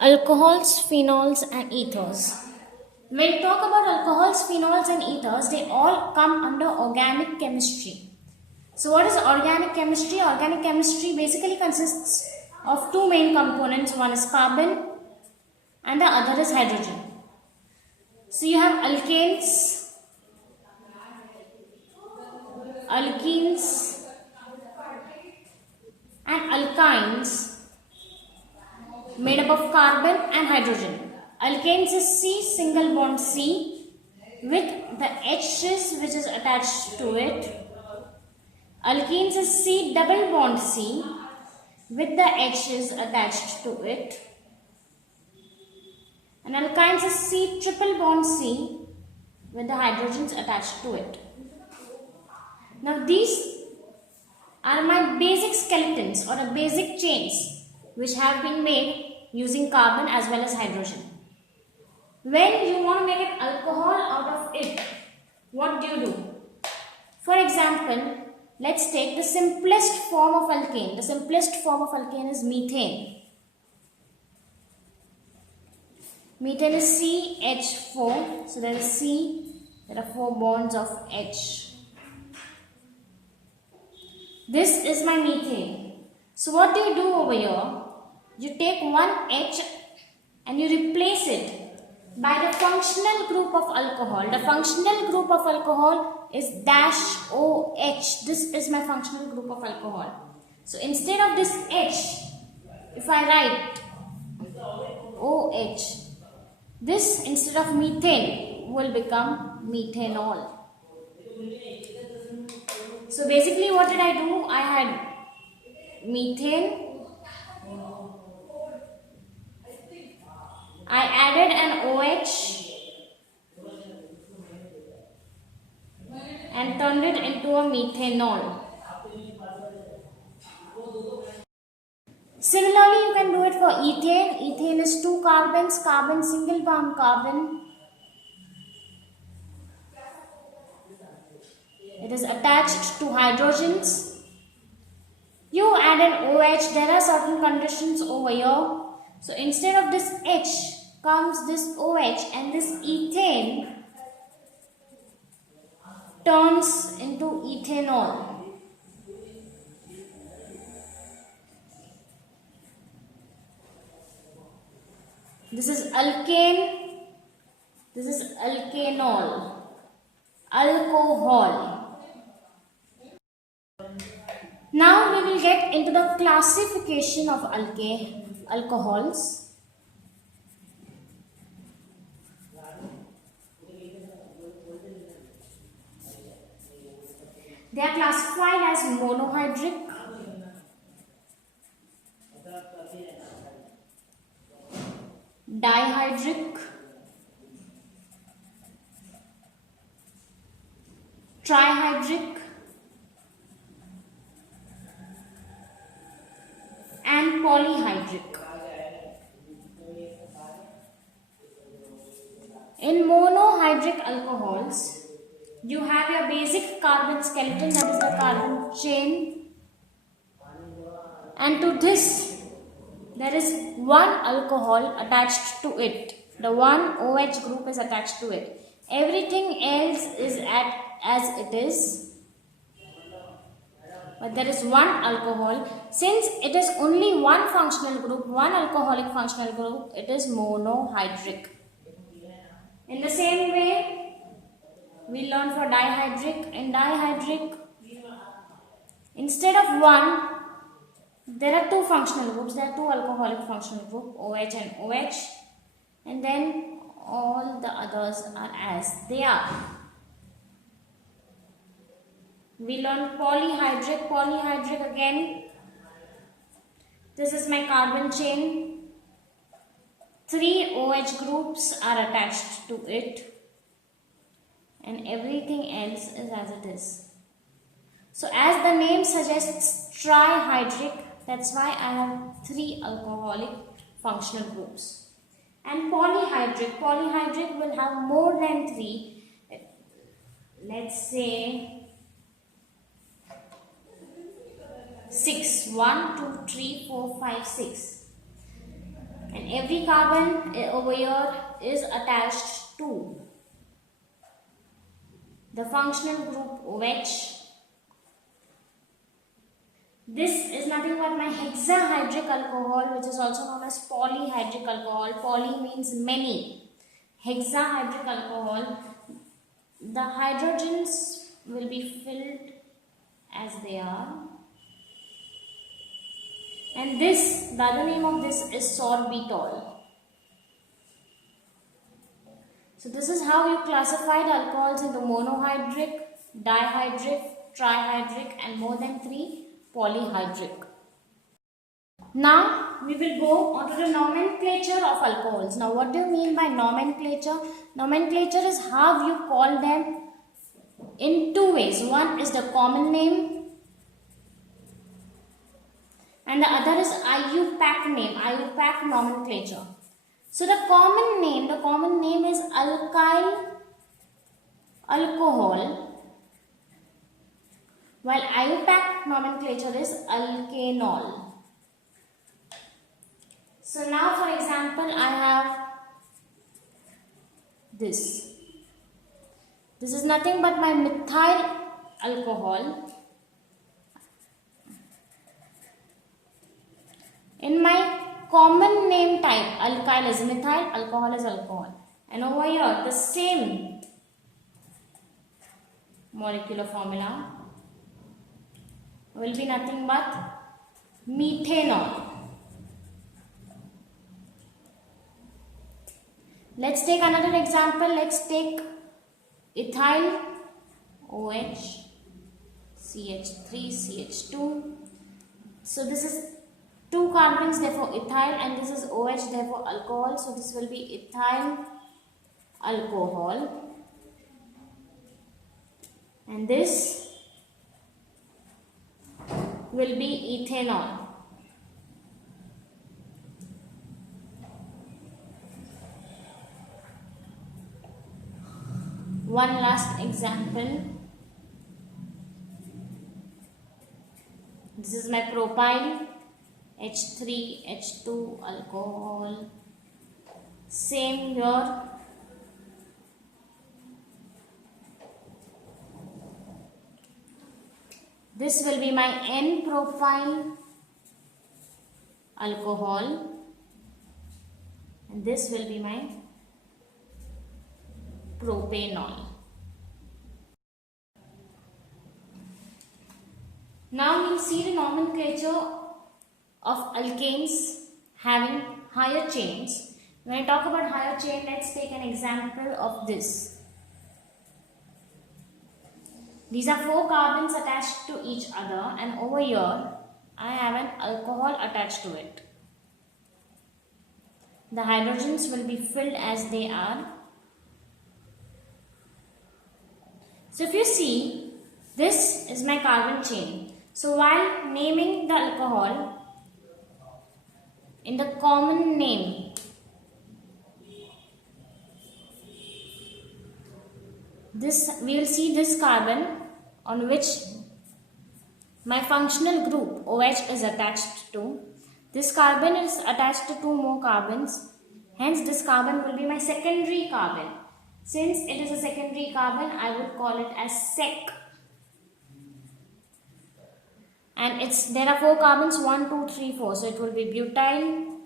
Alcohols, phenols, and ethers. When we talk about alcohols, phenols, and ethers, they all come under organic chemistry. So, what is organic chemistry? Organic chemistry basically consists of two main components. One is carbon, and the other is hydrogen. So, you have alkanes, alkenes, and alkynes made up of carbon and hydrogen. Alkanes is C single bond C with the H's which is attached to it. Alkenes is C double bond C with the H's attached to it. And alkynes is C triple bond C with the hydrogens attached to it. Now these are my basic skeletons or the basic chains which have been made using carbon as well as hydrogen. When you want to make an alcohol out of it, what do? For example, let's take the simplest form of alkane. The simplest form of alkane is methane. Methane is CH4. So there is C, there are 4 bonds of H. This is my methane. So what do you do over here? You take one H and you replace it by the functional group of alcohol. The functional group of alcohol is -OH. This is my functional group of alcohol. So instead of this H, if I write OH, this instead of methane will become methanol. So basically what did I do? I had methane. I added an OH and turned it into a methanol. Similarly, you can do it for ethane. Ethane is 2 carbons, carbon single bond carbon. It is attached to hydrogens. You add an OH. There are certain conditions over here. So instead of this H comes this OH, and this ethane turns into ethanol. This is alkane. This is alkanol. Alcohol. Now we will get into the classification of alcohols. They are classified as monohydric, dihydric, trihydric, and polyhydric. In monohydric alcohols, you have your basic carbon skeleton, that is the carbon chain, and to this there is one alcohol attached to it. The one OH group is attached to it. Everything else is as it is, but there is one alcohol. Since it is only one functional group, one alcoholic functional group, it is monohydric. In the same way, we learn for dihydric. In dihydric, instead of one, there are 2 functional groups. There are 2 alcoholic functional groups, OH and OH, and then all the others are as they are. We learn polyhydric. Polyhydric again. This is my carbon chain. 3 OH groups are attached to it, and everything else is as it is. So as the name suggests, trihydric, that's why I have 3 alcoholic functional groups. And polyhydric will have more than 3. Let's say 6. 1, 2, 3, 4, 5, 6. and every carbon over here is attached to the functional group OH. This is nothing but my hexahydric alcohol, which is also known as polyhydric alcohol. Poly means many. Hexahydric alcohol. The hydrogens will be filled as they are. And this, the other name of this is sorbitol. So this is how you classify the alcohols into monohydric, dihydric, trihydric and more than 3 polyhydric. Now we will go on to the nomenclature of alcohols. Now what do you mean by nomenclature? Nomenclature is how you call them in two ways. One is the common name and the other is IUPAC name, IUPAC nomenclature. So the common name is alkyl alcohol, while IUPAC nomenclature is alkanol. So now for example I have this. This is nothing but my methyl alcohol. In my common name type, alkyl is methyl, alcohol is alcohol. And over here, the same molecular formula will be nothing but methanol. Let's take another example. Let's take ethyl OH, CH3, CH2. So this is 2 carbons, therefore ethyl, and this is OH, therefore alcohol. So this will be ethyl alcohol, and this will be ethanol. One last example. This is my propyl H3, H2 alcohol. Same here. This will be my N-propyl alcohol, and this will be my propanol. Now we'll see the nomenclature of alkanes having higher chains. When I talk about higher chain, let's take an example of this. These are 4 carbons attached to each other, and over here I have an alcohol attached to it. The hydrogens will be filled as they are. So if you see, this is my carbon chain. So while naming the alcohol, in the common name, we will see this carbon on which my functional group OH is attached to. This carbon is attached to 2 more carbons. Hence this carbon will be my secondary carbon. Since it is a secondary carbon, I would call it as sec. And there are 4 carbons, 1, 2, 3, 4. So it will be butyl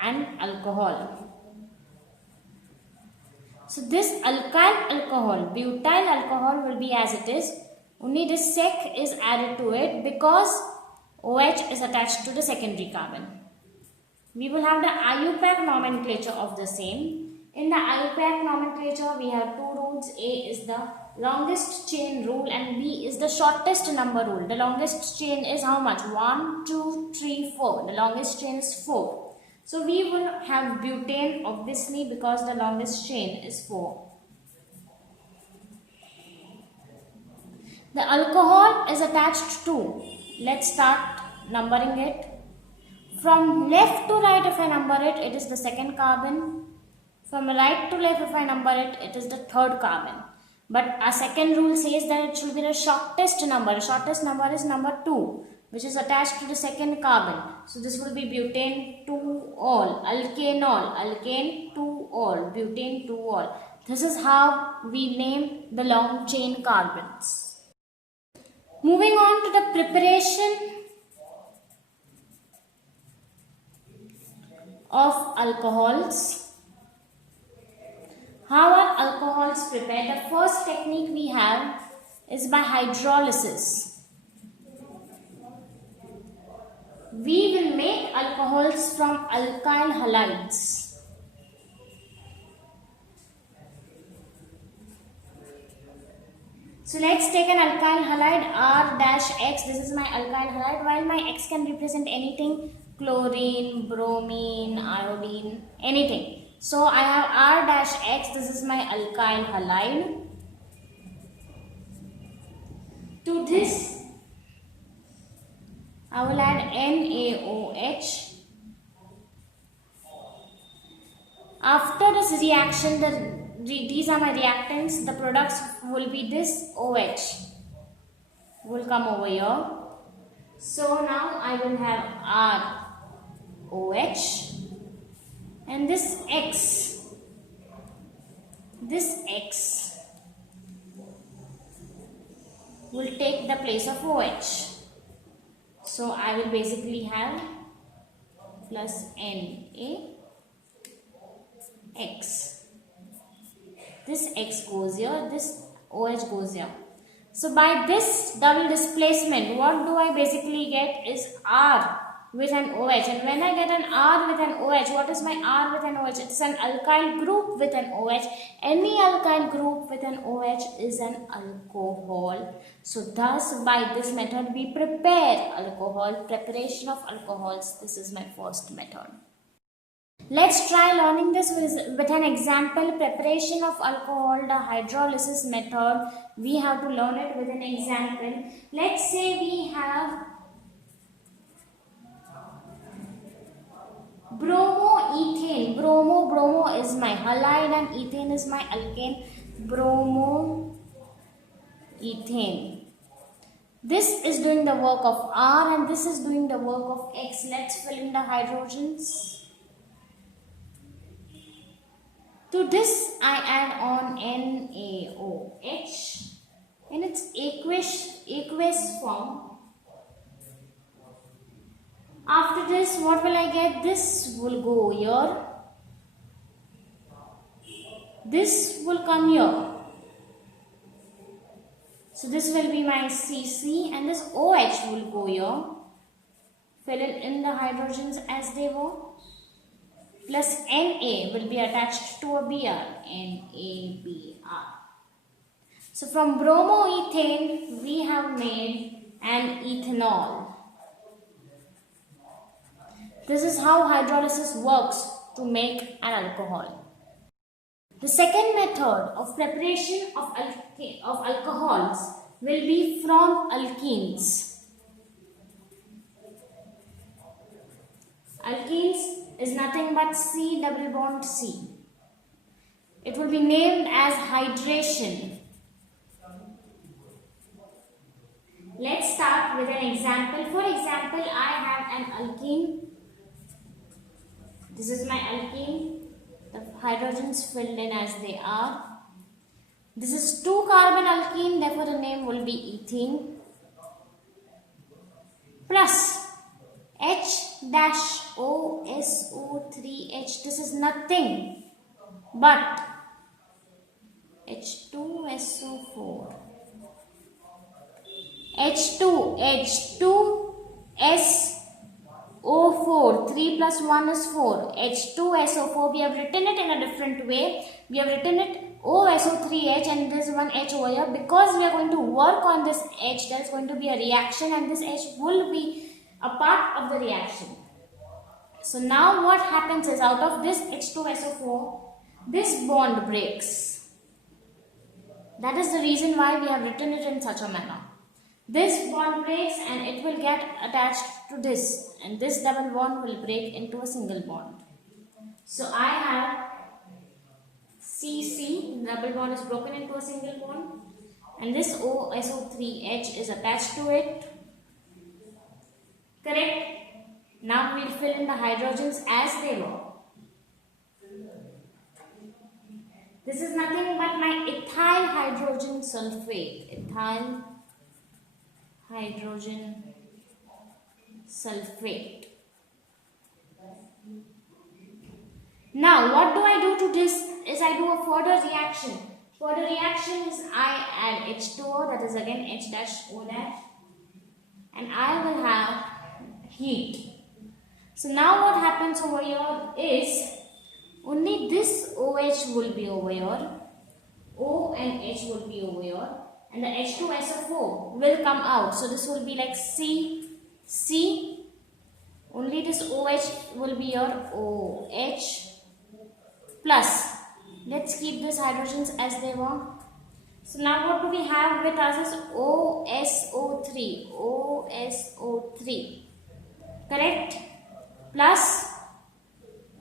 and alcohol. So this alkyl alcohol, butyl alcohol will be as it is. Only this sec is added to it because OH is attached to the secondary carbon. We will have the IUPAC nomenclature of the same. In the IUPAC nomenclature, we have 2 rules. A is the longest chain rule and B is the shortest number rule. The longest chain is how much? 1, 2, 3, 4. The longest chain is 4. So we will have butane obviously because the longest chain is 4. The alcohol is attached to, let's start numbering it. From left to right if I number it, it is the second carbon. From right to left if I number it, it is the third carbon. But our second rule says that it should be the shortest number. The shortest number is number 2. which is attached to the second carbon. So this will be butane 2-ol, alkanol, alkane 2-ol, butane 2-ol. This is how we name the long chain carbons. Moving on to the preparation of alcohols. How are alcohols prepared? The first technique we have is by hydrolysis. We will make alcohols from alkyl halides. So let's take an alkyl halide R-X. This is my alkyl halide. While my X can represent anything, chlorine, bromine, iodine, anything. So I have R-X. This is my alkyl halide. To this, I will add NaOH. After this reaction, these are my reactants. The products will be this OH. Will come over here. So now I will have ROH. And this X. This X will take the place of OH. So I will basically have plus NaX. This X goes here, this OH goes here. So by this double displacement, what do I basically get is R with an OH. And when I get an R with an OH, what is my R with an OH? It's an alkyl group with an OH. Any alkyl group with an OH is an alcohol. So thus by this method we prepare alcohol. Preparation of alcohols. This is my first method. Let's try learning this with an example. Preparation of alcohol, the hydrolysis method. We have to learn it with an example. Let's say we have bromoethane. Bromo is my halide and ethane is my alkane. Bromoethane. This is doing the work of R and this is doing the work of X. Let's fill in the hydrogens. To this I add on NaOH in its aqueous form. After this, what will I get? This will go here. This will come here. So this will be my Cc and this OH will go here. Fill in the hydrogens as they were. Plus Na will be attached to a Br, NaBr. So from bromoethane we have made an ethanol. This is how hydrolysis works to make an alcohol. The second method of preparation of alcohols will be from alkenes. Alkenes is nothing but C double bond C. It will be named as hydration. Let's start with an example. For example, I have an alkene. This is my alkene. The hydrogens filled in as they are. This is 2-carbon alkene, therefore the name will be ethene. Plus H-OSO3H. This is nothing but H2SO4. H2SO4. 3 plus 1 is 4. H2SO4. We have written it in a different way. We have written it OSO3H and this one H over here. Because we are going to work on this H, there is going to be a reaction and this H will be a part of the reaction. So now what happens is, out of this H2SO4, this bond breaks. That is the reason why we have written it in such a manner. This bond breaks and it will get attached to this, and this double bond will break into a single bond. So I have CC, double bond is broken into a single bond, and this OSO3H is attached to it. Correct? Now we'll fill in the hydrogens as they were. This is nothing but my ethyl hydrogen sulfate. Ethyl hydrogen sulfate. Now what do I do to this is I do a further reaction. Further reaction is I add H2O, that is again H dash O dash, and I will have heat. So now what happens over here is only this OH will be over here, O and H will be over here, and the H2SO4 will come out. So this will be like C, C, only this OH will be your OH plus. Let's keep these hydrogens as they were. So now what do we have with us is OSO3, OSO3, correct? Plus,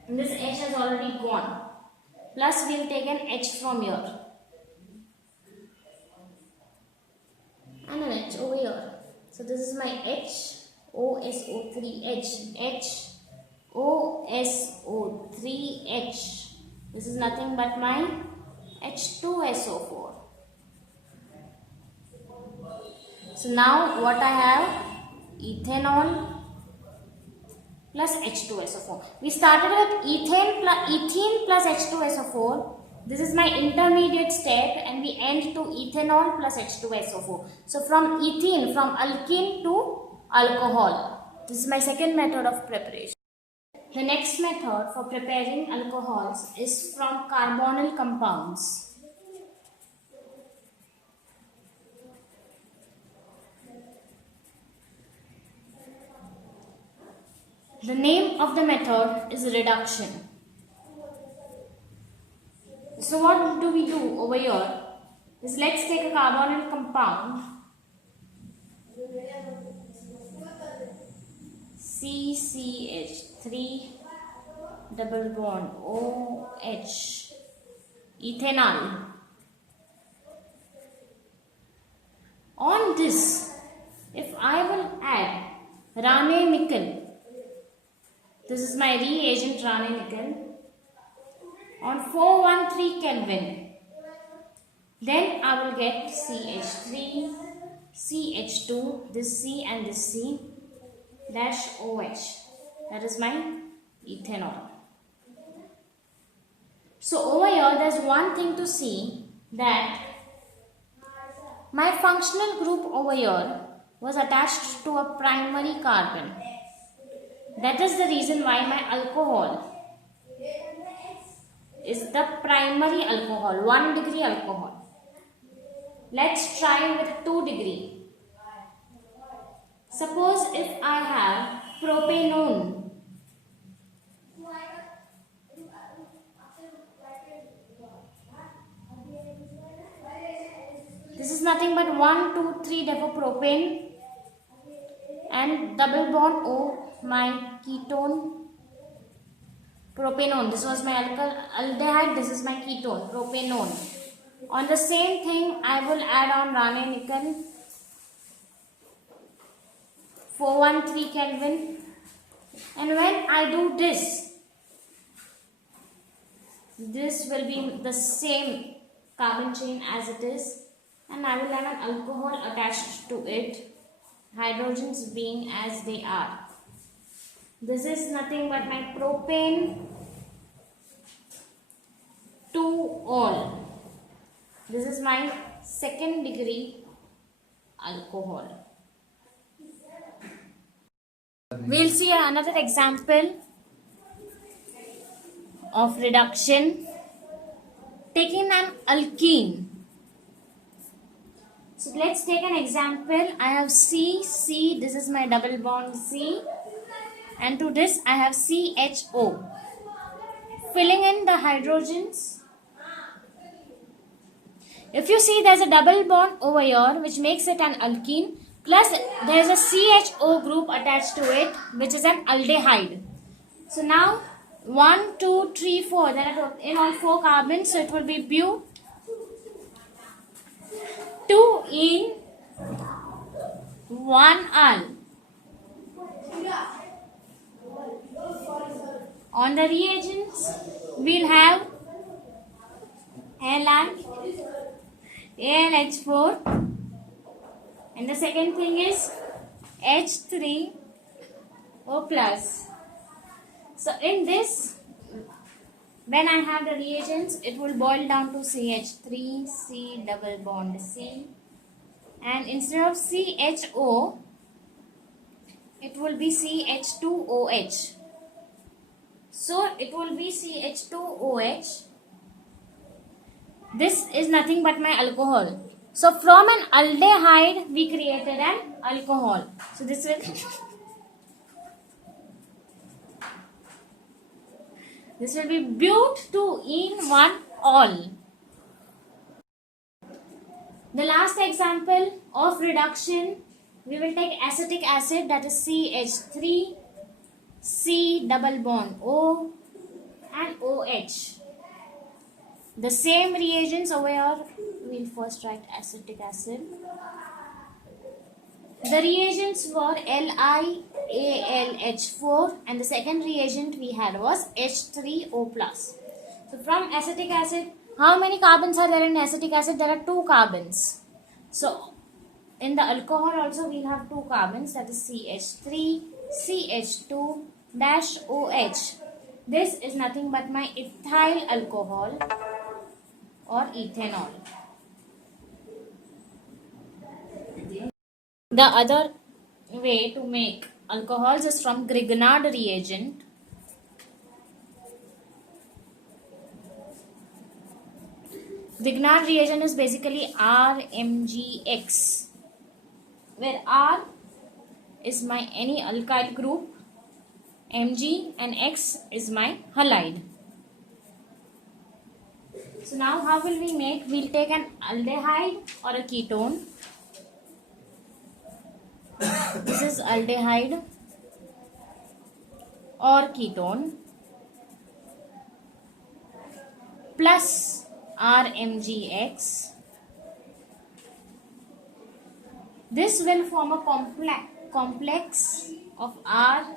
this H has already gone. Plus we will take an H from here. And an H over here. So this is my H, OSO3, H, H, OSO3, H. This is nothing but my H2SO4. So now what I have? Ethanol plus H2SO4. We started with ethene plus H2SO4. This is my intermediate step, and we end to ethanol plus H2SO4. So from ethene, from alkene to alcohol. This is my second method of preparation. The next method for preparing alcohols is from carbonyl compounds. The name of the method is reduction. So what do we do over here is let's take a carbonyl compound CCH3 double bond OH, ethanol. On this, if I will add Raney nickel, this is my reagent Raney nickel, on 413 Kelvin, then I will get CH3, CH2, this C and this C dash OH, that is my ethanol. So over here there is one thing to see, that my functional group over here was attached to a primary carbon. That is the reason why my alcohol is the primary alcohol, 1 degree alcohol. Let's try with 2 degree. Suppose if I have propanone. This is nothing but 1, 2, 3 dipropane and double bond O, my ketone, propanone. This was my aldehyde, this is my ketone, propanone. On the same thing, I will add on Raney nickel, 413 Kelvin, and when I do this will be the same carbon chain as it is, and I will have an alcohol attached to it, hydrogens being as they are. This is nothing but my propane 2-ol. This is my second degree alcohol. We'll see another example of reduction. Taking an alkene. So let's take an example. I have C, this is my double bond C, and to this I have CHO. Filling in the hydrogens. If you see, there's a double bond over here which makes it an alkene, plus there's a CHO group attached to it which is an aldehyde. So now 1, 2, 3, 4, then in all 4 carbons, so it will be bu 2 in 1 al. On the reagents, we'll have Li, AlH4, and the second thing is H3O plus. So in this, when I have the reagents, it will boil down to CH3, C double bond C, and instead of CHO, it will be CH2OH. So it will be CH2OH. This is nothing but my alcohol. So from an aldehyde, we created an alcohol. So this will be but2-ene-1-ol. The last example of reduction, we will take acetic acid, that is CH3, C double bond O, and OH. The same reagents over here, we will first write acetic acid. The reagents were LiAlH4, and the second reagent we had was H3O+. So from acetic acid, how many carbons are there in acetic acid? There are 2 carbons. So in the alcohol also we will have 2 carbons, that is CH3, CH2-OH. This is nothing but my ethyl alcohol or ethanol. The other way to make alcohols is from Grignard reagent. Grignard reagent is basically RMGX, where R is my any alkyl group, Mg, and X is my halide. So now how will we make? We'll take an aldehyde or a ketone. This is aldehyde or ketone plus RMGX. This will form a complex of RCO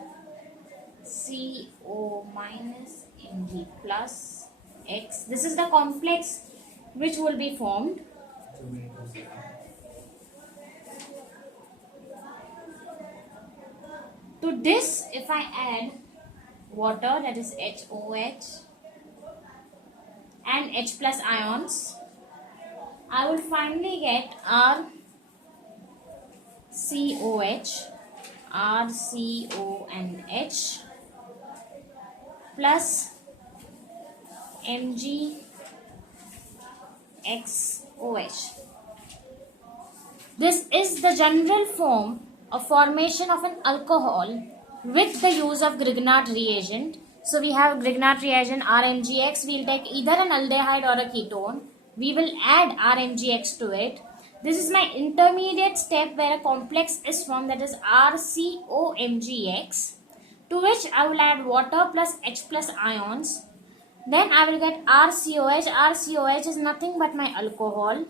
minus Mg plus X. This is the complex which will be formed. To this, if I add water, that is HOH and H plus ions, I will finally get RCOH, RCO and H plus MgXOH. This is the general form of formation of an alcohol with the use of Grignard reagent. So we have Grignard reagent RMGX. We will take either an aldehyde or a ketone. We will add RMGX to it. This is my intermediate step where a complex is formed, that is RCOMGX, to which I will add water plus H plus ions. Then I will get RCOH. RCOH is nothing but my alcohol,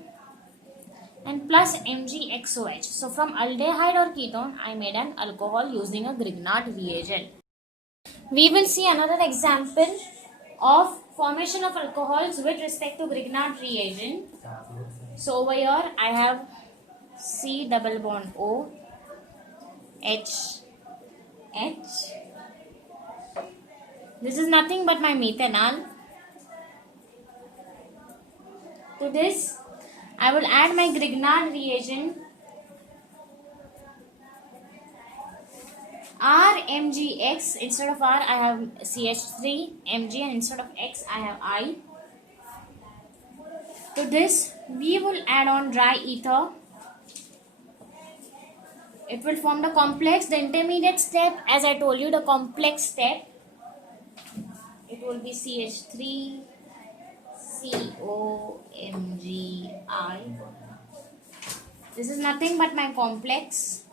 and plus MgXOH. So from aldehyde or ketone, I made an alcohol using a Grignard reagent. We will see another example of formation of alcohols with respect to Grignard reagent. So over here I have C double bond O, H, H. This is nothing but my methanol. To this, I will add my Grignard reagent RMGX. Instead of R, I have CH3, Mg, and instead of X, I have I. To this, we will add on dry ether. It will form the complex. The intermediate step, as I told you, the complex step, it will be CH3, COMGI. This is nothing but my complex,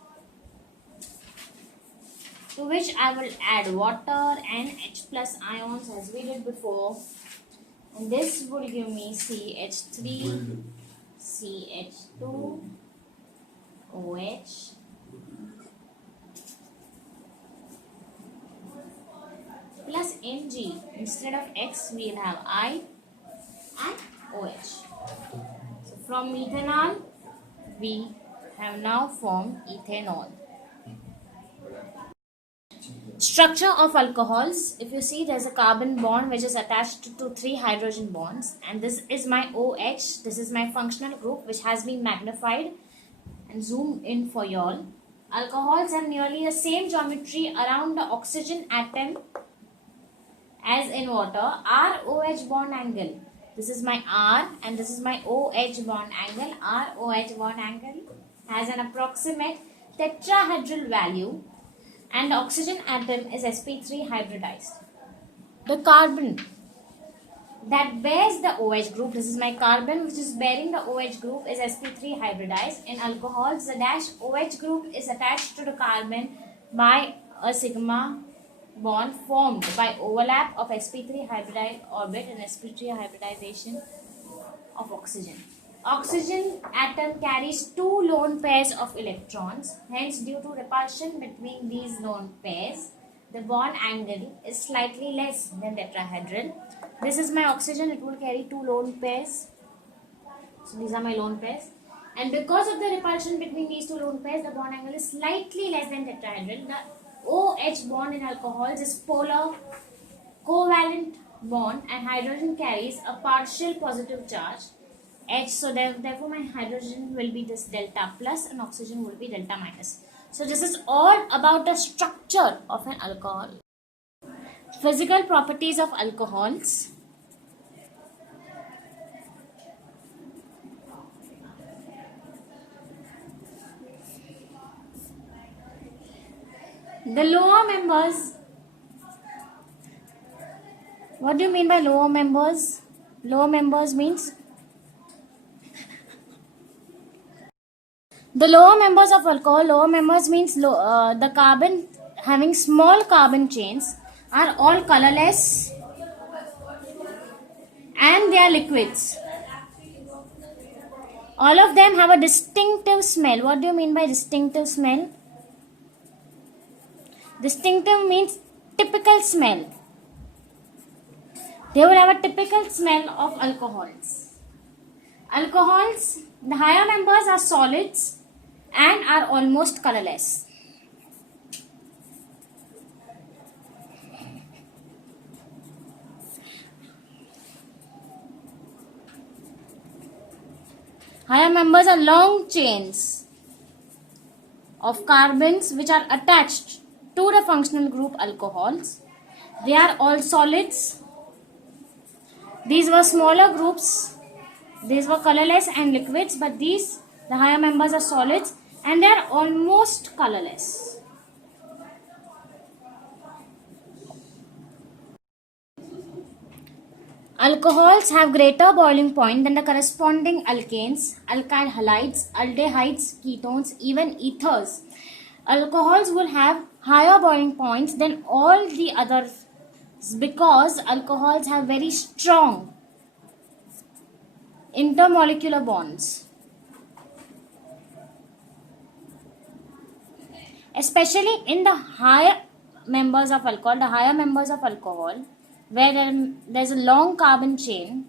to which I will add water and H plus ions as we did before. And this will give me CH3, CH2, OH. in G. Instead of X, we'll have I and OH. So from methanol, we have now formed ethanol. Structure of alcohols. If you see, there's a carbon bond which is attached to 3 hydrogen bonds, and this is my OH. This is my functional group which has been magnified and zoomed in for y'all. Alcohols have nearly the same geometry around the oxygen atom as in water. R-OH bond angle. This is my R and this is my OH bond angle. R-OH bond angle has an approximate tetrahedral value, and the oxygen atom is sp3 hybridized. The carbon that bears the OH group, this is my carbon which is bearing the OH group, is sp3 hybridized. In alcohols, the dash OH group is attached to the carbon by a sigma bond formed by overlap of sp3 hybridized orbit and sp3 hybridization of oxygen. Oxygen atom carries 2 lone pairs of electrons. Hence, due to repulsion between these lone pairs, the bond angle is slightly less than tetrahedral. This is my oxygen. It will carry 2 lone pairs. So these are my lone pairs. And because of the repulsion between these 2 lone pairs, the bond angle is slightly less than tetrahedral. The OH bond in alcohols is polar covalent bond, and hydrogen carries a partial positive charge H. So therefore my hydrogen will be this delta plus and oxygen will be delta minus. So this is all about the structure of an alcohol. Physical properties of alcohols. The lower members. What do you mean by lower members? Lower members means the lower members of alcohol. Lower members means the carbon having small carbon chains are all colorless and they are liquids. All of them have a distinctive smell. What do you mean by distinctive smell? Distinctive means typical smell. They will have a typical smell of alcohols. Alcohols, the higher members are solids and are almost colorless. Higher members are long chains of carbons which are attached to the functional group alcohols. They are all solids. These were smaller groups. These were colorless and liquids, but these, the higher members, are solids and they are almost colorless. Alcohols have greater boiling point than the corresponding alkanes, alkyl halides, aldehydes, ketones, even ethers. Alcohols will have higher boiling points than all the others because alcohols have very strong intermolecular bonds. Especially in the higher members of alcohol, where there's a long carbon chain,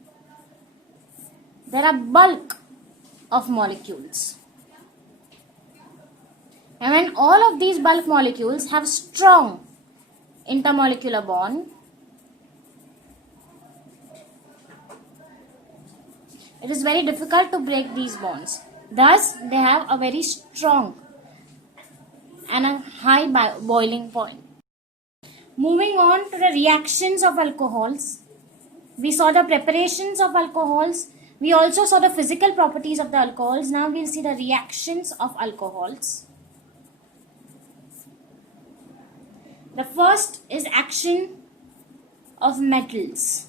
there are bulk of molecules. And when all of these bulk molecules have strong intermolecular bond, it is very difficult to break these bonds. Thus, they have a very strong and a high boiling point. Moving on to the reactions of alcohols. We saw the preparations of alcohols. We also saw the physical properties of the alcohols. Now we'll see the reactions of alcohols. The first is action of metals.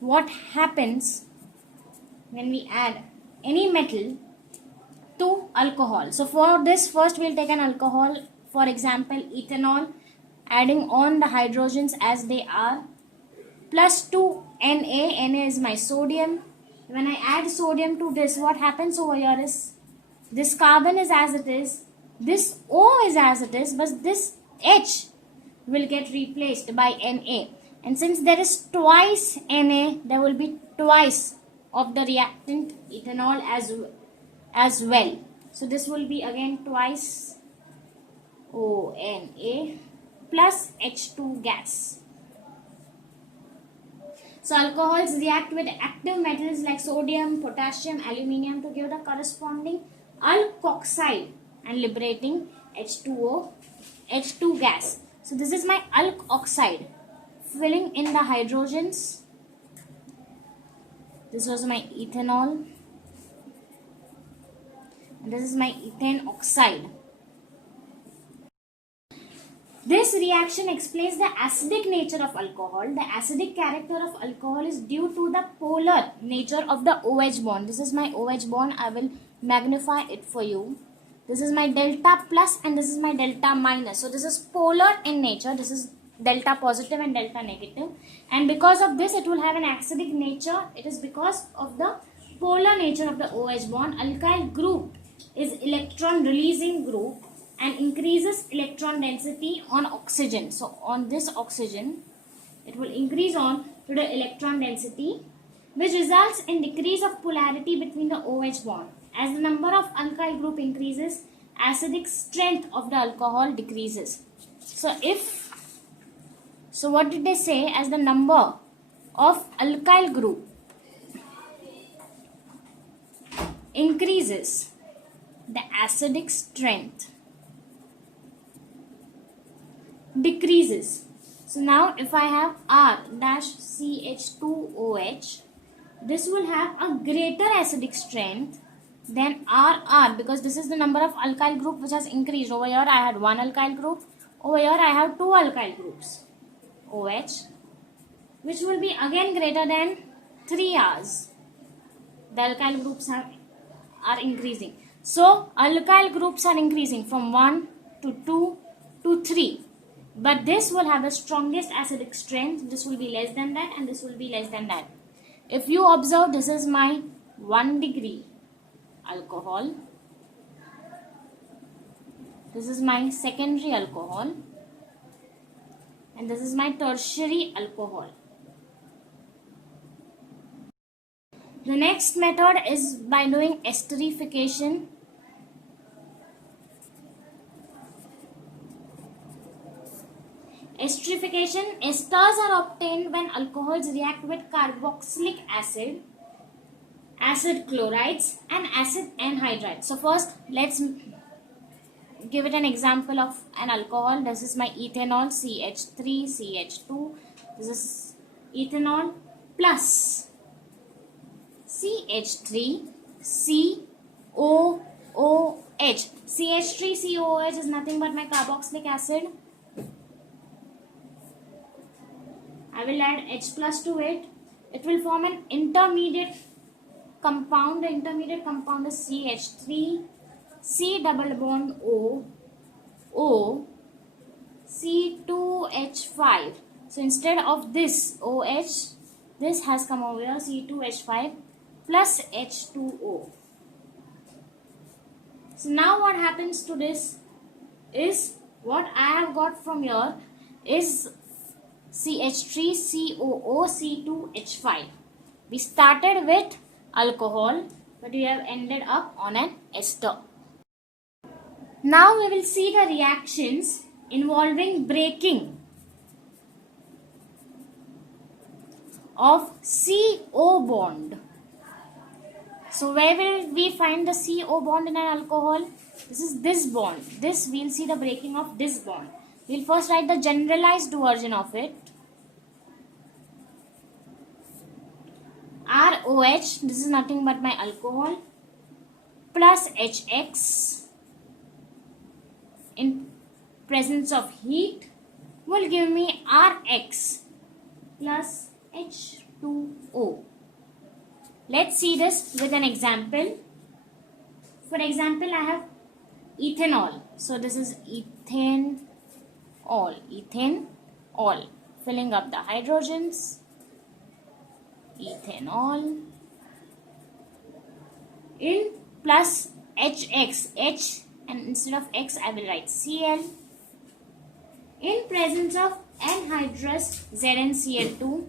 What happens when we add any metal to alcohol? So for this, first we'll take an alcohol, for example ethanol, adding on the hydrogens as they are, plus 2 Na. Na is my sodium. When I add sodium to this, what happens over here is this carbon is as it is, this O is as it is, but this H will get replaced by Na. And since there is twice Na, there will be twice of the reactant ethanol as well. So this will be again twice ONA plus H2 gas. So alcohols react with active metals like sodium, potassium, aluminium to give the corresponding alkoxide and liberating H2 gas. So this is my alkoxide filling in the hydrogens. This was my ethanol. And this is my ethane oxide. This reaction explains the acidic nature of alcohol. The acidic character of alcohol is due to the polar nature of the OH bond. This is my OH bond. I will magnify it for you. This is my delta plus and this is my delta minus. So this is polar in nature. This is delta positive and delta negative. And because of this, it will have an acidic nature. It is because of the polar nature of the OH bond. Alkyl group is electron releasing group and increases electron density on oxygen. So on this oxygen, it will increase on to the electron density, which results in decrease of polarity between the OH bond. As the number of alkyl group increases, acidic strength of the alcohol decreases. So what did they say? As the number of alkyl group increases, the acidic strength decreases. So now if I have R-CH2OH, this will have a greater acidic strength than RR, because this is the number of alkyl group which has increased. Over here I had one alkyl group, over here I have two alkyl groups, OH, which will be again greater than 3 Rs. The alkyl groups are increasing. So alkyl groups are increasing from 1 to 2 to 3. But this will have the strongest acidic strength. This will be less than that and this will be less than that. If you observe, this is my 1 degree alcohol. This is my secondary alcohol. And this is my tertiary alcohol. The next method is by doing esterification. Esterification, esters are obtained when alcohols react with carboxylic acid, acid chlorides and acid anhydrides. So first let's give it an example of an alcohol. This is my ethanol, CH3, CH2. This is ethanol plus CH3, COOH. CH3, COOH is nothing but my carboxylic acid. I will add H plus to it. It will form an intermediate compound. The intermediate compound is CH3, C double bond O, O, C2H5. So instead of this OH, this has come over here, C2H5 plus H2O. So now what happens to this is, what I have got from here is CH3COO C2H5. We started with alcohol, but we have ended up on an ester. Now we will see the reactions involving breaking of CO bond. So where will we find the CO bond in an alcohol? This is this bond. This we'll see the breaking of this bond. We'll first write the generalized version of it. ROH, this is nothing but my alcohol, plus HX in presence of heat will give me RX plus H2O. Let's see this with an example. For example, I have ethanol. So this is ethanol, filling up the hydrogens. Ethanol in plus HX, H, and instead of X I will write Cl in presence of anhydrous ZnCl2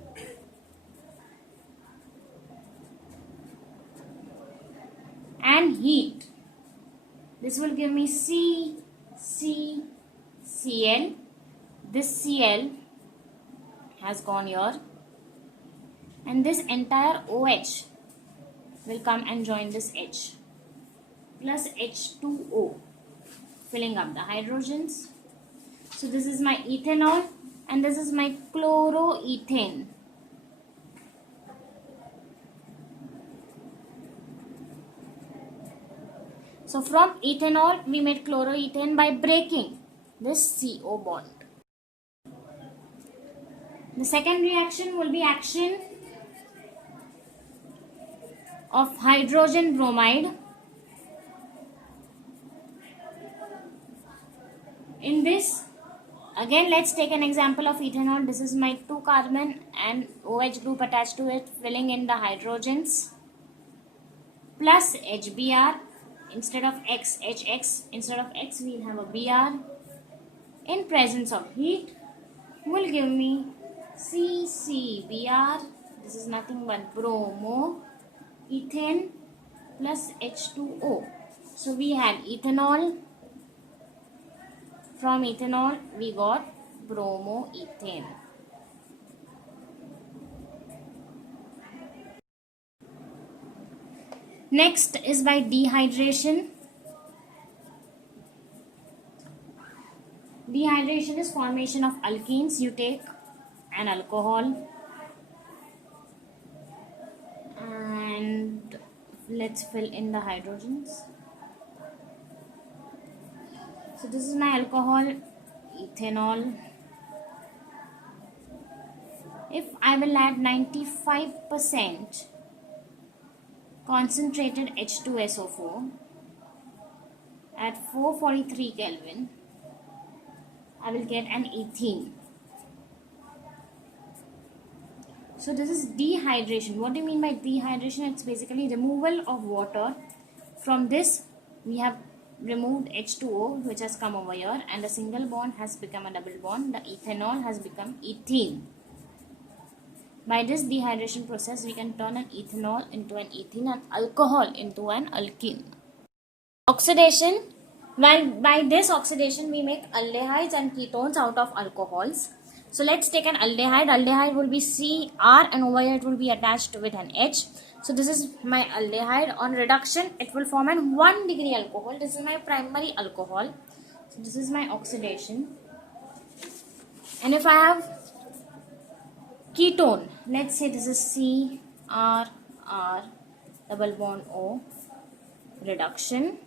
and heat. This will give me CCCl. This Cl has gone here, and this entire OH will come and join this H plus H2O, filling up the hydrogens. So this is my ethanol and this is my chloroethane. So from ethanol we made chloroethane by breaking this CO bond. The second reaction will be action of hydrogen bromide in this. Again, let's take an example of ethanol. This is my 2 carbon and OH group attached to it, filling in the hydrogens, plus HBr. Instead of X, HX. Instead of X, we'll have a Br. In presence of heat, will give me CCBr. This is nothing but bromo ethane plus H2O. So we had ethanol. From ethanol we got bromoethane. Next is by dehydration. Dehydration is formation of alkenes. You take an alcohol and let's fill in the hydrogens. So this is my alcohol, ethanol. If I will add 95% concentrated H2SO4 at 443 Kelvin, I will get an ethene. So this is dehydration. What do you mean by dehydration? It's basically removal of water. From this we have removed H2O, which has come over here, and a single bond has become a double bond. The ethanol has become ethene. By this dehydration process, we can turn an ethanol into an ethene and alcohol into an alkene. Oxidation. Well, by this oxidation, we make aldehydes and ketones out of alcohols. So let's take an aldehyde. Aldehyde will be Cr and over here it will be attached with an H. So this is my aldehyde. On reduction, it will form an 1 degree alcohol. This is my primary alcohol. So this is my oxidation. And if I have ketone, let's say this is CR, double bond O, reduction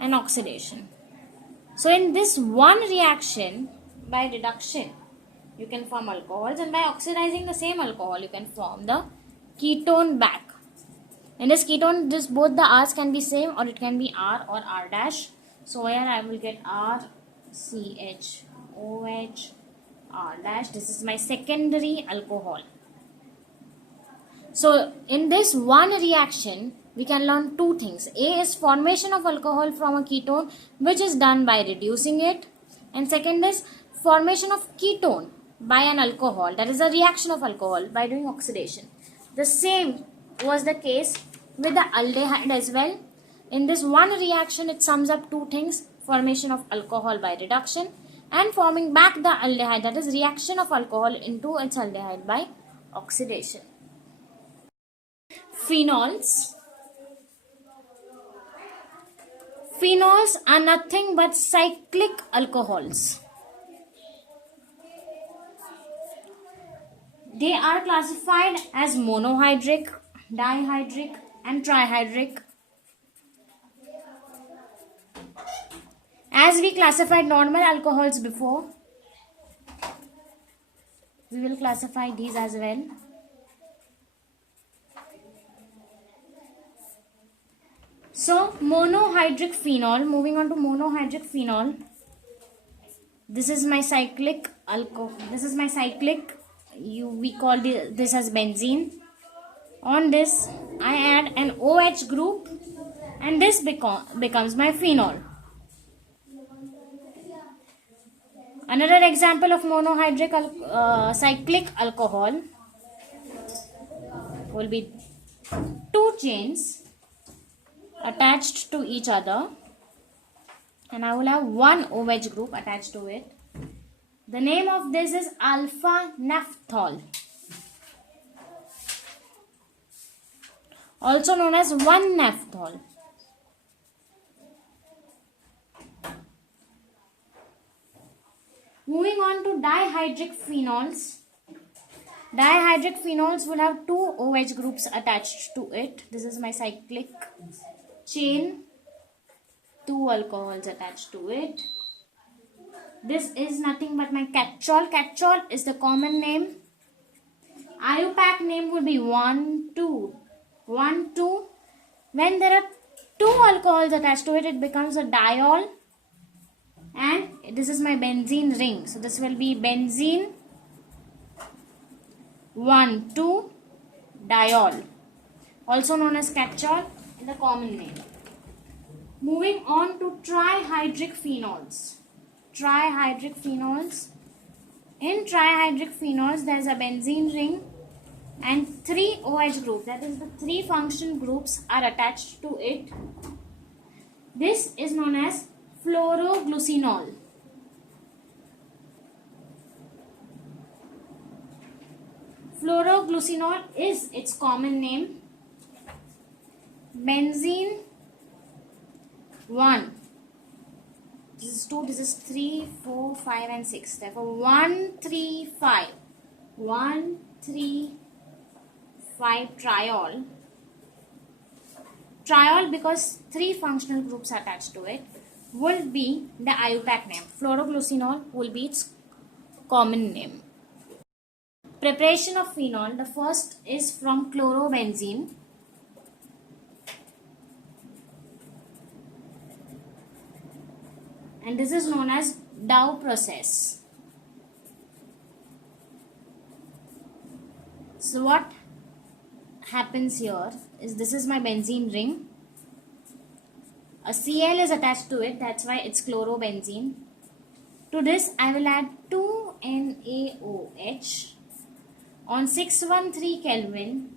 and oxidation. So in this one reaction, by reduction, you can form alcohols, and by oxidizing the same alcohol, you can form the ketone back. In this ketone, both the R's can be same, or it can be R or R dash. So here I will get R, CH, OH, R dash. This is my secondary alcohol. So in this one reaction, we can learn two things. A is formation of alcohol from a ketone, which is done by reducing it. And second is formation of ketone by an alcohol, that is a reaction of alcohol by doing oxidation. The same was the case with the aldehyde as well. In this one reaction, it sums up two things: formation of alcohol by reduction and forming back the aldehyde, that is reaction of alcohol into its aldehyde by oxidation. Phenols. Phenols are nothing but cyclic alcohols. They are classified as monohydric, dihydric and trihydric. As we classified normal alcohols before, we will classify these as well. So monohydric phenol, moving on to monohydric phenol. This is my cyclic alcohol. This is my cyclic. We call this as benzene. On this, I add an OH group, and this becomes my phenol. Another example of monohydric cyclic alcohol will be two chains attached to each other, and I will have one OH group attached to it. The name of this is alpha naphthol, also known as 1-naphthol. Moving on to dihydric phenols. Dihydric phenols will have two OH groups attached to it. This is my cyclic chain, two alcohols attached to it. This is nothing but my catechol. Catechol is the common name. IUPAC name would be 1, 2. 1, 2. When there are two alcohols attached to it, it becomes a diol. And this is my benzene ring. So this will be benzene 1, 2 diol, also known as catechol in the common name. Moving on to trihydric phenols. Trihydric phenols. In trihydric phenols, there is a benzene ring and 3 OH groups. That is, the 3 functional groups are attached to it. This is known as fluoroglucinol. Fluoroglucinol is its common name. Benzene 1. This is 2, this is 3, 4, 5 and 6. Therefore 1, 3, 5. 1, 3, 5 triol. Triol, because 3 functional groups are attached to it, will be the IUPAC name. Fluoroglucinol will be its common name. Preparation of phenol. The first is from chlorobenzene. And this is known as Dow process. So what happens here is, this is my benzene ring. A Cl is attached to it, that's why it's chlorobenzene. To this I will add 2 NaOH on 613 Kelvin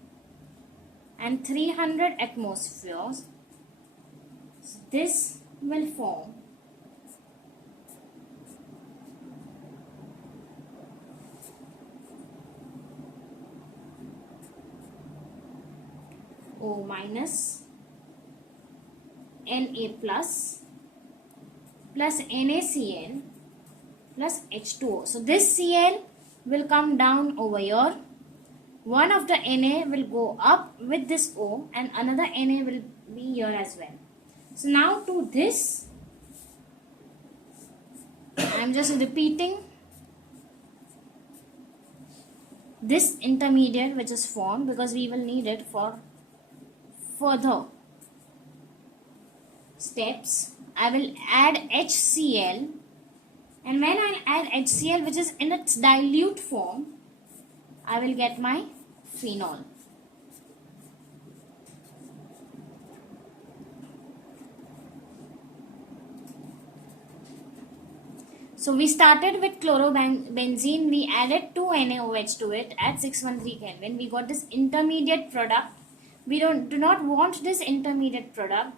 and 300 atmospheres. So this will form O minus Na plus NaCl plus H2O. So this Cl will come down over here. One of the Na will go up with this O and another Na will be here as well. So now to this, I am just repeating this intermediate which is formed, because we will need it for further steps. I will add HCl, and when I add HCl, which is in its dilute form, I will get my phenol. So we started with chlorobenzene, we added 2 NaOH to it at 613 Kelvin. We got this intermediate product. We do not want this intermediate product.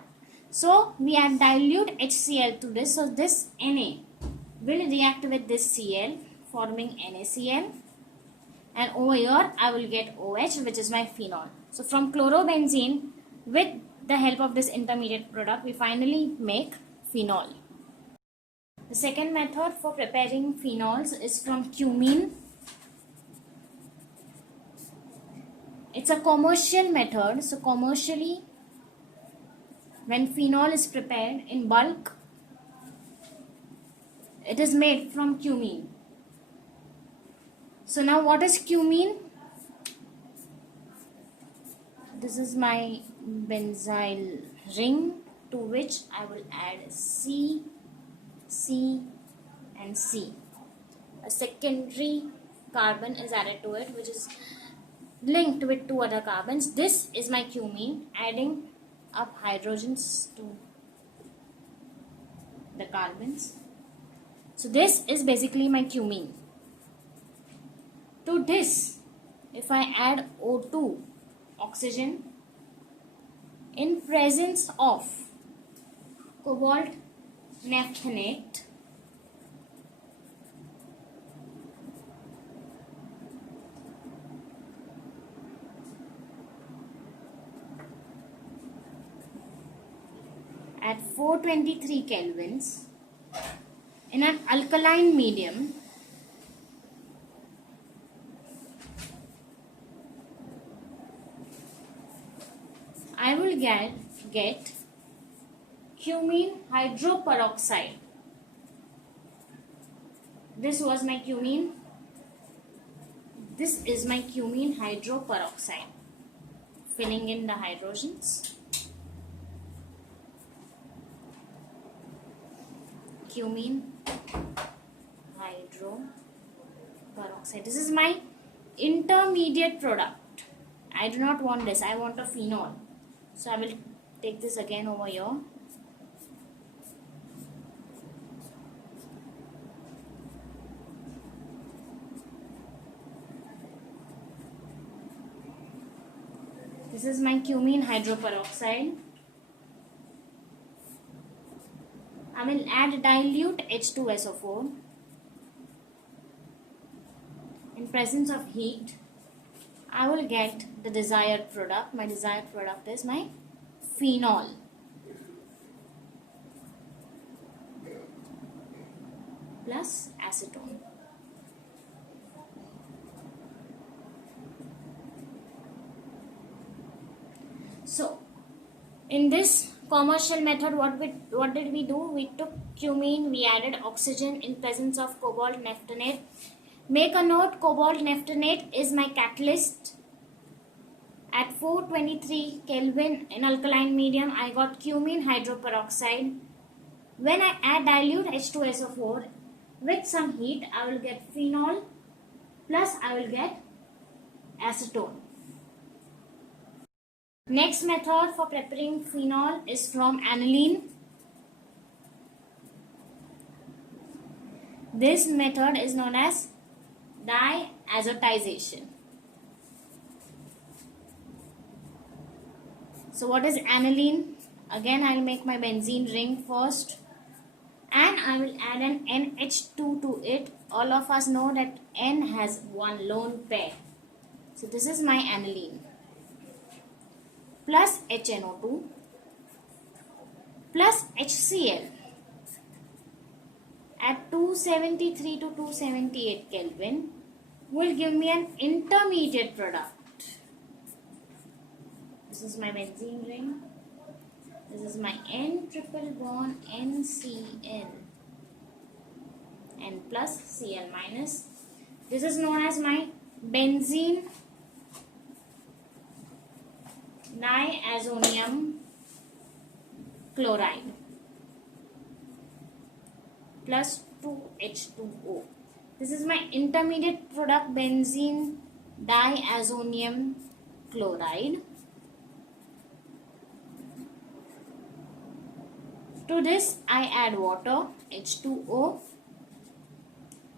So we add dilute HCl to this. So this Na will react with this Cl, forming NaCl. And over here I will get OH, which is my phenol. So from chlorobenzene, with the help of this intermediate product, we finally make phenol. The second method for preparing phenols is from cumene. It's a commercial method. So commercially, when phenol is prepared in bulk, it is made from cumene. So now what is cumene? This is my benzyl ring, to which I will add C, C and C. A secondary carbon is added to it, which is linked with 2 other carbons. This is my cumene, adding up hydrogens to the carbons. So this is basically my cumene. To this, if I add O2, oxygen, in presence of cobalt naphthenate, at 423 kelvins in an alkaline medium, I will get cumene hydroperoxide. This was my cumene. This is my cumene hydroperoxide. Filling in the hydrogens. Cumene hydroperoxide. This is my intermediate product. I do not want this. I want a phenol. So I will take this again over here. This is my cumene hydroperoxide. I will add dilute H2SO4 in presence of heat. I will get the desired product. My desired product is my phenol. Plus acetone. So, in this commercial method, what did we do? We took cumene, we added oxygen in presence of cobalt naphthenate. Make a note, cobalt naphthenate is my catalyst. At 423 Kelvin in alkaline medium, I got cumene hydroperoxide. When I add dilute H2SO4 with some heat, I will get phenol plus I will get acetone. Next method for preparing phenol is from aniline. This method is known as diazotization. So what is aniline? Again, I will make my benzene ring first and I will add an NH2 to it. All of us know that N has one lone pair. So this is my aniline. Plus HNO2 plus HCl at 273 to 278 Kelvin will give me an intermediate product. This is my benzene ring. This is my N triple bond NCl. N plus Cl minus. This is known as my benzene diazonium chloride plus 2H2O. This is my intermediate product, benzene diazonium chloride. To this I add water, H2O,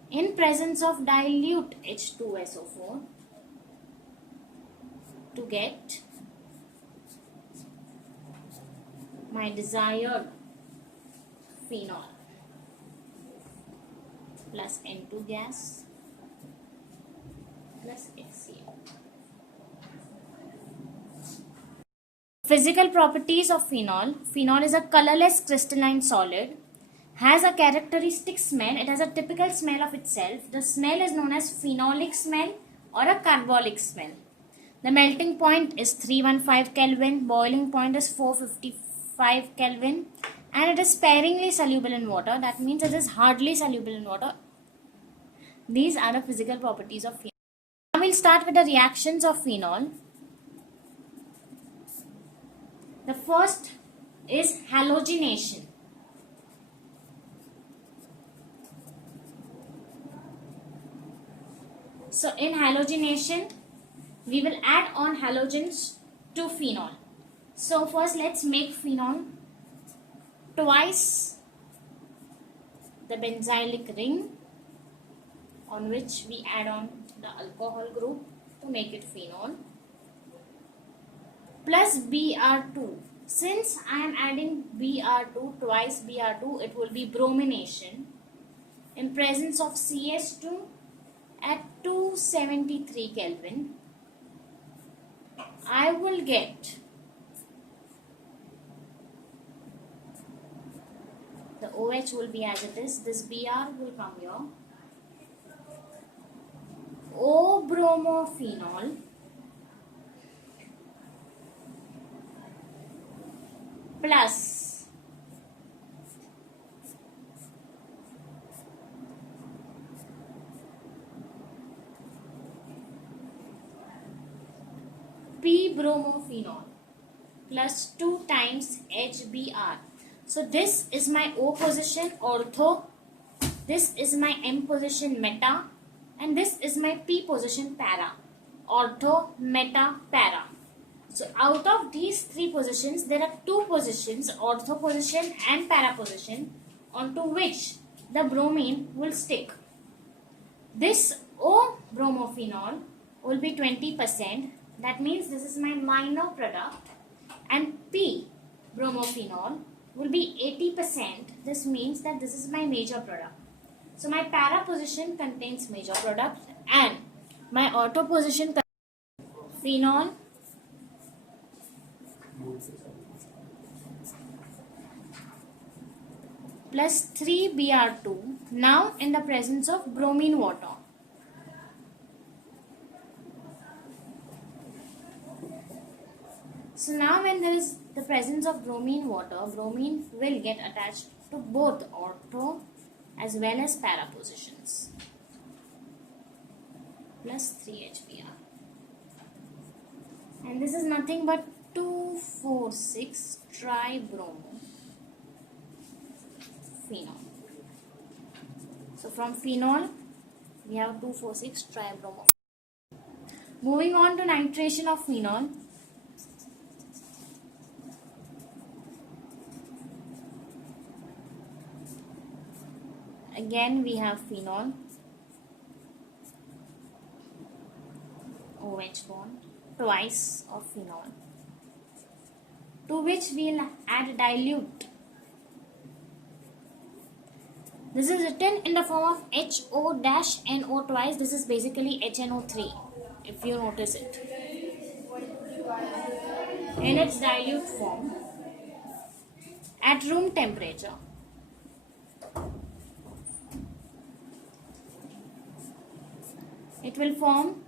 in presence of dilute H2SO4 to get my desired phenol plus N2 gas plus HCl. Physical properties of phenol. Phenol is a colorless crystalline solid, has a characteristic smell. It has a typical smell of itself. The smell is known as phenolic smell or a carbolic smell. The melting point is 315 Kelvin, boiling point is 455 Kelvin, and it is sparingly soluble in water. That means it is hardly soluble in water. These are the physical properties of phenol. Now we'll start with the reactions of phenol. The first is halogenation. So in halogenation, we will add on halogens to phenol. So first let's make phenol twice the benzylic ring on which we add on the alcohol group to make it phenol, plus Br2. Since I am adding Br2, twice Br2, it will be bromination in presence of CH2 at 273 Kelvin. I will get the OH will be as it is, this Br will come here, O-bromophenol plus P-bromophenol plus 2 times HBr. So this is my O position ortho, this is my M position meta, and this is my P position para. Ortho, meta, para. So out of these three positions, there are two positions, ortho position and para position, onto which the bromine will stick. This O-bromophenol will be 20%. That means this is my minor product. And P-bromophenol will be 80%. This means that this is my major product. So my para position contains major product and my ortho position contains phenol plus 3Br2 now in the presence of bromine water. So now when there is the presence of bromine water, bromine will get attached to both ortho as well as para positions plus 3HBr. And this is nothing but 2,4,6 tribromo phenol. So from phenol we have 2,4,6 tribromo. Moving on to nitration of phenol. Again we have phenol, OH bond, twice of phenol, to which we will add dilute. This is written in the form of HO-NO twice. This is basically HNO3, if you notice it, in its dilute form at room temperature. It will form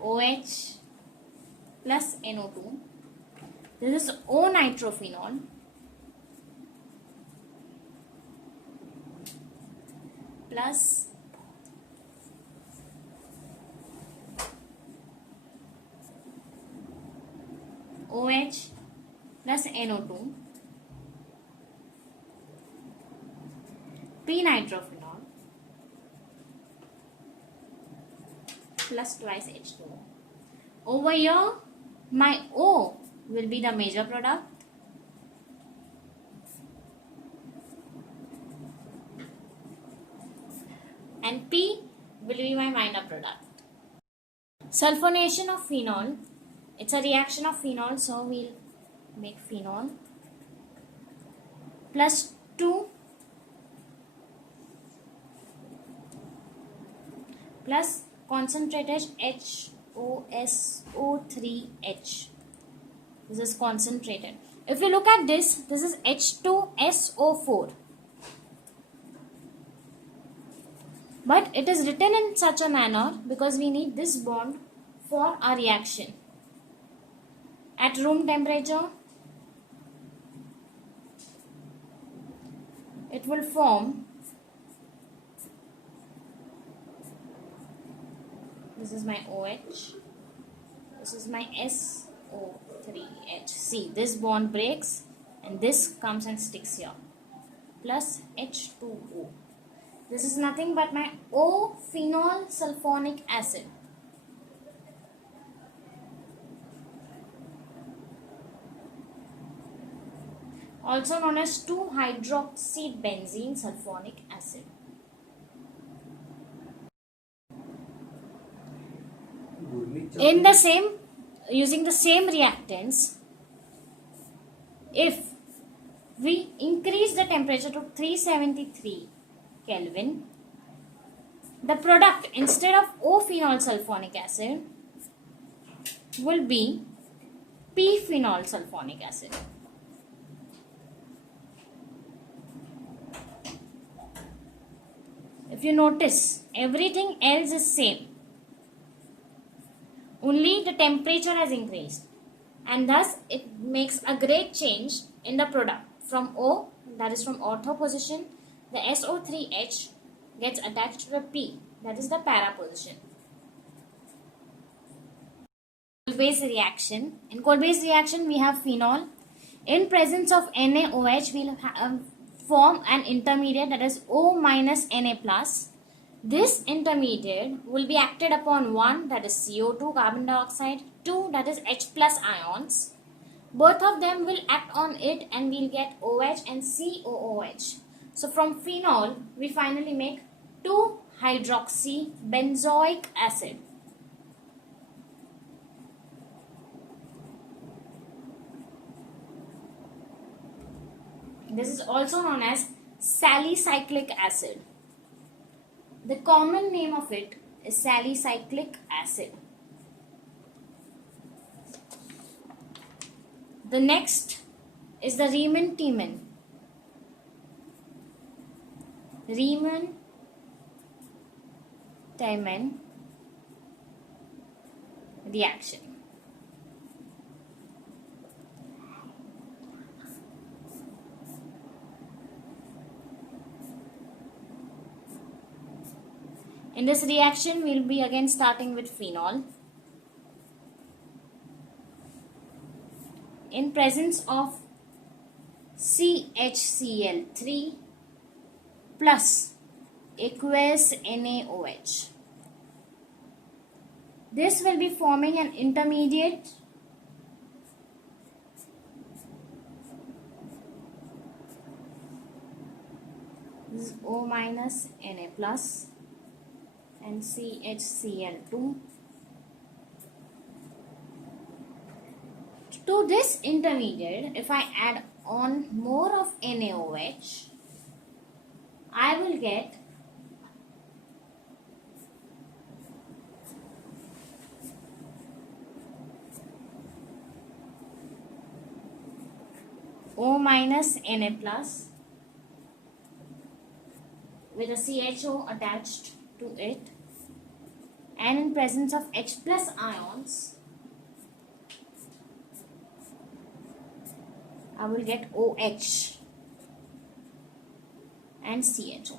OH plus NO2. This is O-nitrophenol plus OH plus NO2, P-nitrophenol plus twice H2O. Over here, my O will be the major product and P will be my minor product. Sulfonation of phenol. It's a reaction of phenol, so we'll make phenol plus 2 plus concentrated HOSO3H. This is concentrated. If you look at this, this is H2SO4. But it is written in such a manner because we need this bond for our reaction. At room temperature, it will form, this is my OH, this is my SO3H. See, this bond breaks and this comes and sticks here, plus H2O. This is nothing but my O-phenol sulfonic acid. also known as 2-hydroxybenzene sulfonic acid. In the same, using the same reactants, if we increase the temperature to 373 Kelvin, the product instead of O-phenol sulfonic acid will be P-phenol sulfonic acid. If you notice, everything else is same. Only the temperature has increased, and thus it makes a great change in the product. From O, that is from ortho position, the SO3H gets attached to the P, that is the para position. Cold-base reaction. In cold-base reaction, we have phenol. In presence of NaOH, we will form an intermediate, that is O minus Na plus. This intermediate will be acted upon 1, that is CO2, carbon dioxide, 2, that is H plus ions. Both of them will act on it and we'll get OH and COOH. So from phenol, we finally make 2-hydroxybenzoic acid. This is also known as salicylic acid. The common name of it is salicylic acid. The next is the Riemann-Tiemann. Riemann-Tiemann reaction. In this reaction, we will be again starting with phenol. In presence of CHCl3 plus aqueous NaOH. This will be forming an intermediate this is O minus Na plus and CHCl2. To this intermediate, if I add on more of NaOH, I will get O minus Na plus with a CHO attached to it, and in presence of H plus ions, I will get OH and CHO.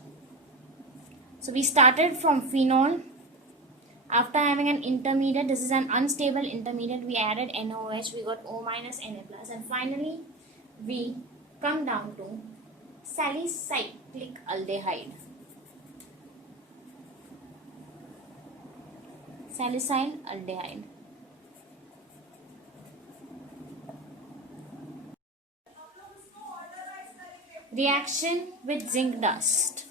So we started from phenol. After having an intermediate, this is an unstable intermediate, we added NaOH, we got O minus Na plus, and finally we come down to salicylic aldehyde. Salicyl aldehyde. Reaction with zinc dust.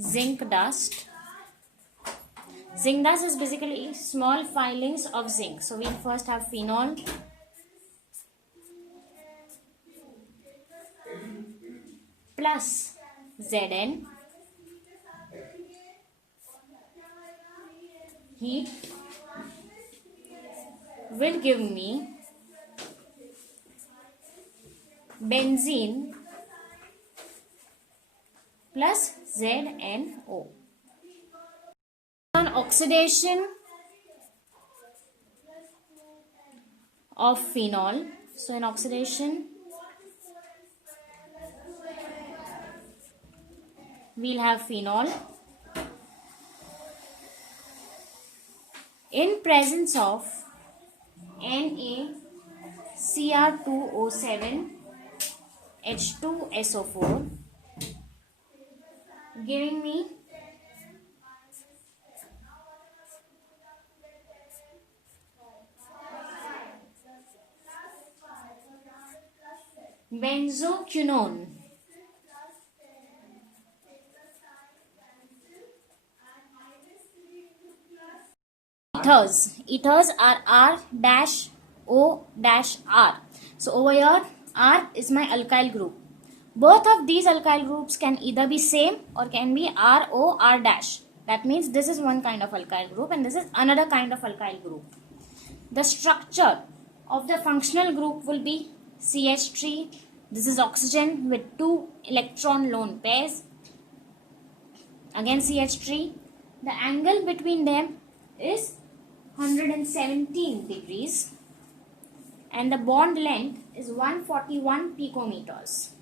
Zinc dust. Zinc dust is basically small filings of zinc. So we'll first have phenol plus Zn. Heat will give me benzene plus ZNO. On oxidation of phenol, so in oxidation we'll have phenol in presence of NaCr2O7 H2SO4, giving me benzoquinone. Ethers are R dash O dash R. So over here, R is my alkyl group. Both of these alkyl groups can either be same or can be R O R dash. That means this is one kind of alkyl group and this is another kind of alkyl group. The structure of the functional group will be CH3. This is oxygen with 2 electron lone pairs. Again CH3. The angle between them is 117 degrees and the bond length is 141 picometers.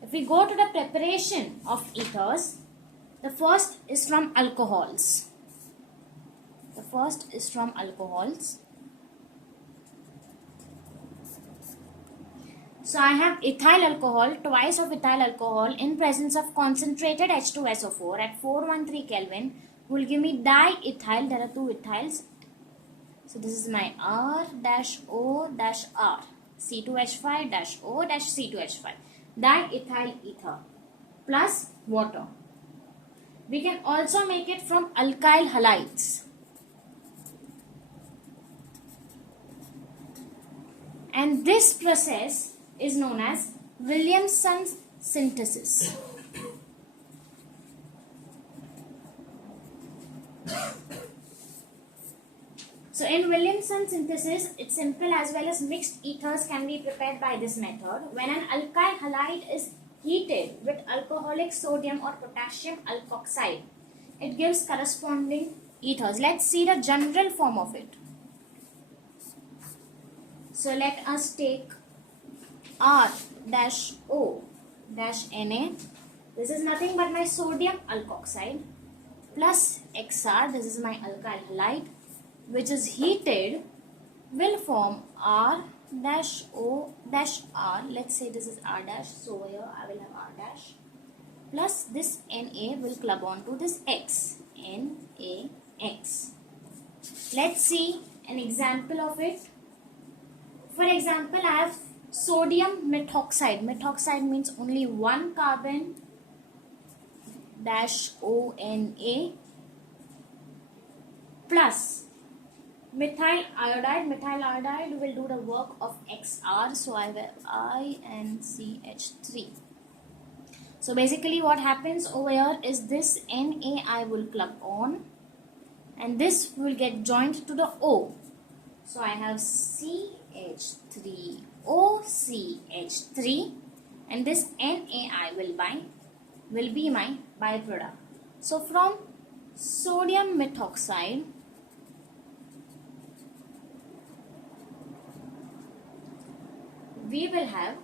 If we go to the preparation of ethers, the first is from alcohols. So I have ethyl alcohol, twice of ethyl alcohol in presence of concentrated H2SO4 at 413 Kelvin will give me diethyl. There are two ethyls. So this is my R dash O dash R, C2H5 dash O dash C2H5, diethyl ether plus water. We can also make it from alkyl halides. And this process is known as Williamson's synthesis. So in Williamson synthesis, it's simple as well as mixed ethers can be prepared by this method. When an alkyl halide is heated with alcoholic sodium or potassium alkoxide, it gives corresponding ethers. Let's see the general form of it. So let us take R dash O dash Na. This is nothing but my sodium alkoxide plus XR. This is my alkyl halide, which is heated, will form R dash O dash R. Let's say this is R dash, so over here I will have R dash plus this Na will club on to this X, NaX. Let's see an example of it. For example, I have sodium methoxide. Methoxide means only one carbon dash ONA plus methyl iodide. Methyl iodide will do the work of XR, so I have INCH3. So basically what happens over here is this NaI will club on and this will get joined to the O. So I have CH3OCH3 and this NaI will be my byproduct. So from sodium methoxide, we will have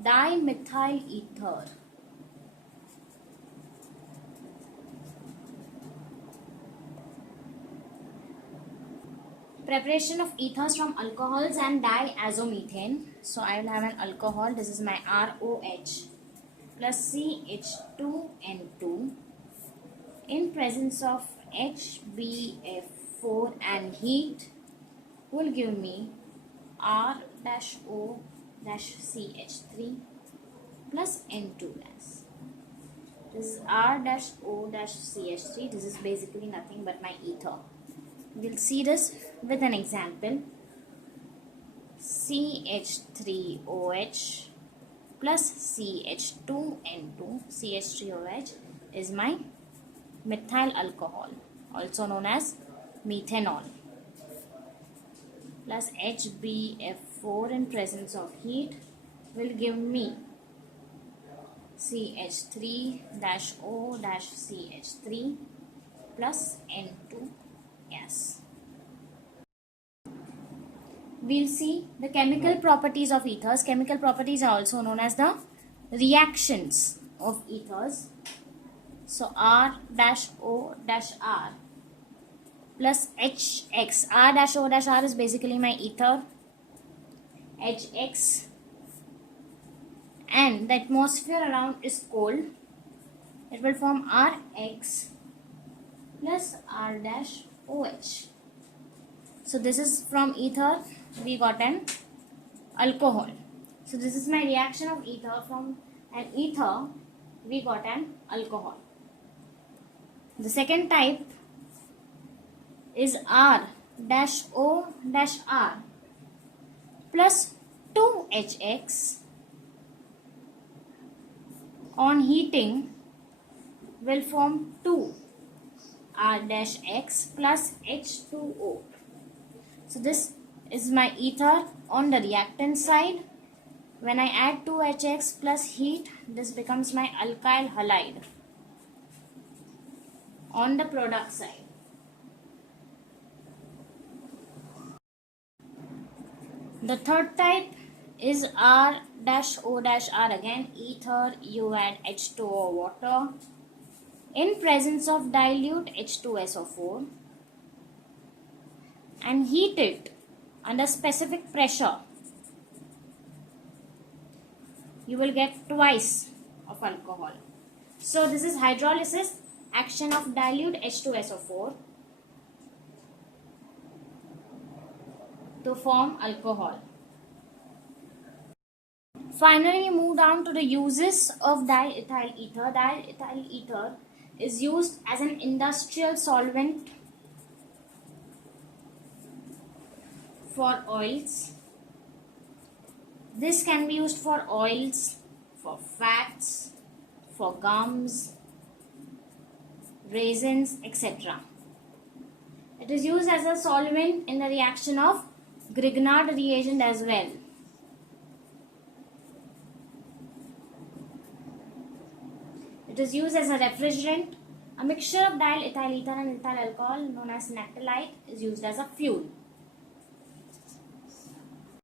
dimethyl ether. Preparation of ethers from alcohols and diazomethane. So I will have an alcohol. This is my ROH plus CH2N2 in presence of HBF4 and heat will give me R-O-CH3 plus N2 gas. This is R-O-CH3. This is basically nothing but my ether. We'll see this with an example. CH3OH plus CH2N2. CH3OH is my methyl alcohol, also known as methanol, plus HBF4 in presence of heat will give me CH3-O-CH3 plus N2 gas. We'll see the chemical properties of ethers. Chemical properties are also known as the reactions of ethers. So R-O-R plus HX. R-O-R is basically my ether. HX, and the atmosphere around is cold. It will form RX plus R-OH. So this is from ether we got an alcohol. So this is my reaction of ether. From an ether we got an alcohol. The second type is R-O-R plus 2HX on heating will form 2R-X plus H2O. So this is my ether on the reactant side. When I add 2HX plus heat, this becomes my alkyl halide on the product side. The third type is R-O-R again, ether, you add H2O water in presence of dilute H2SO4 and heat it under specific pressure. You will get twice of alcohol. So this is hydrolysis, action of dilute H2SO4 to form alcohol. Finally, we move down to the uses of diethyl ether. Diethyl ether is used as an industrial solvent for oils. This can be used for oils, for fats, for gums, raisins, etc. It is used as a solvent in the reaction of Grignard reagent as well. It is used as a refrigerant. A mixture of diethyl ether and ethyl alcohol known as naphthalite is used as a fuel.